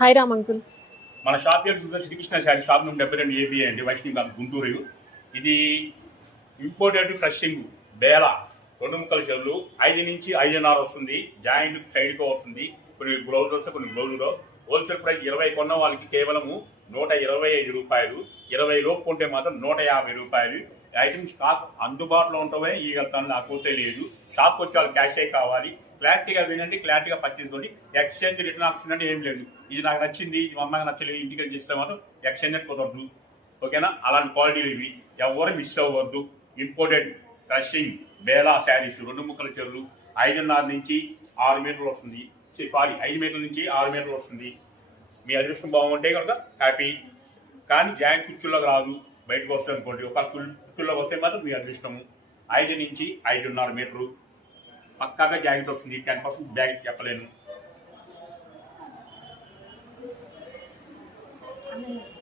Hi Ram uncle. మన shop పేరు చూస్తే Srikrishna sari shop number 72 A B అండి, వైష్ణవి గుంటూరు. ఇది ఇంపోర్టెడ్ ఫ్రెషింగ్ బేల 2 ముక్కల చెల్లు 5 నుంచి 5.5 వస్తుంది. జాయింట్ సైడ్కి వస్తుంది. కొన్ని బ్లౌజులు వస్తే కొన్ని బ్లౌజులో హోల్సేల్ ప్రైస్ 20 కొన్న వాళ్ళకి కేవలము 125 రూపాయలు. 20 లోపు కొంటే మాత్రం 150 రూపాయలు. ఐటమ్ స్టాక్ అందుబాటులో ఉంటామే ఈ వెళ్తాను, నాకైతే లేదు. షాప్కి వచ్చే వాళ్ళు క్యాషే కావాలి. క్లారిటీగా వినండి, క్లారిటీగా పర్చేసుకోండి. ఎక్స్చేంజ్ రిటర్న్ ఆప్షన్ అంటే ఏం లేదు. ఇది నాకు నచ్చింది, ఇది మా అమ్మకి నచ్చలేదు, ఇంటికి చేస్తే మాత్రం ఎక్స్చేంజ్ అని కుదరదు. ఓకేనా? అలాంటి క్వాలిటీలు ఇవి, ఎవరు మిస్ అవ్వద్దు. ఇంపోర్టెడ్ క్రషింగ్ బేలా శారీస్ 2 ముక్కల చెరువులు 5.5 నుంచి 6 మీటర్లు వస్తుంది. సారీ 5 మీటర్ల నుంచి 6 మీటర్లు వస్తుంది. మీ అదృష్టం బాగుంటే కనుక హ్యాపీ. కానీ జాయింట్ కుర్చీలోకి రాదు, బయటకు వస్తుంది అనుకోండి. ఒక కుర్చీలోకి వస్తే మాత్రం మీ అదృష్టము. 5 నుంచి 5.5 మీటర్లు పక్కాగా జాకెట్ వస్తుంది. 10% బ్యాగ్ చెప్పలేను.